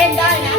and dying.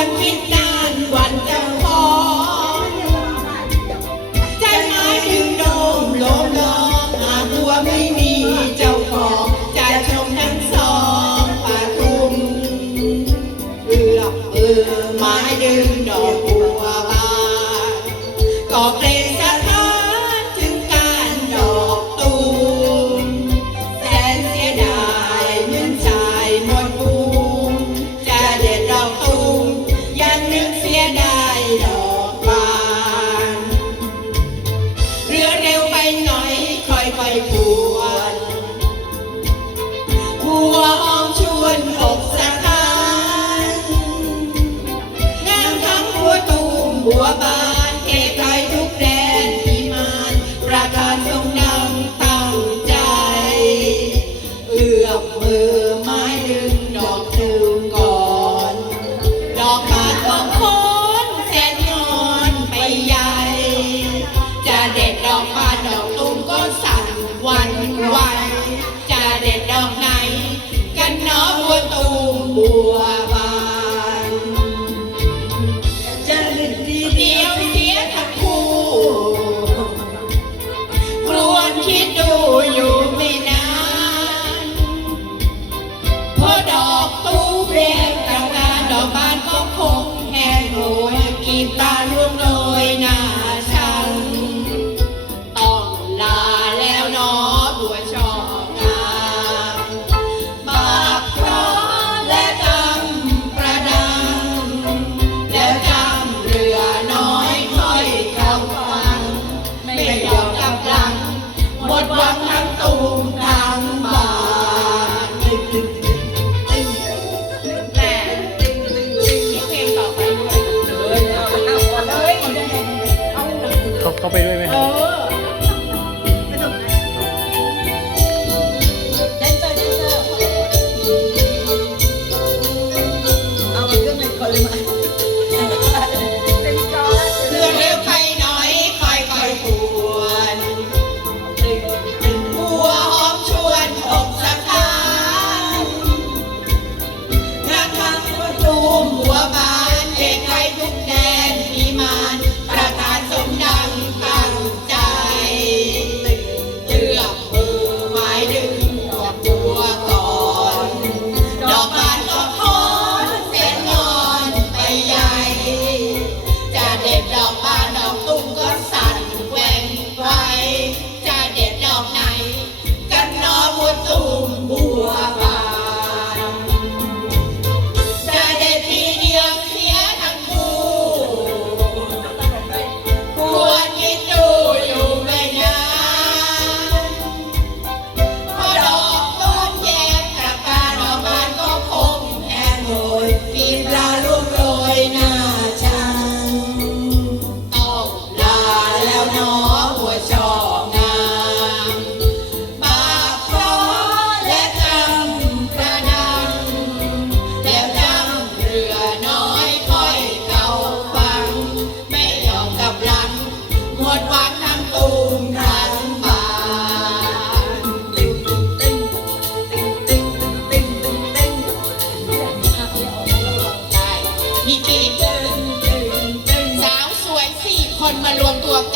what we've done. วันวันจะเด็ดดอกไหน กันน้อบัวตูมบัวบานจะลึกดีเดียวเสียทั้งคู่ครวนคิดดูอยู่ไม่นานเพราะดอกตูเรียงต่างานดอกบานก็คงแห้งโหยกีบตาล่วงโล ไหมเอครับไปจดนเอนเซเอามาเครื่องหนึ่งก่อนเลยมา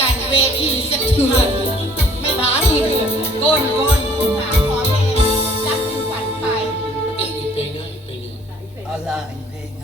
กันเวทีสะเทือน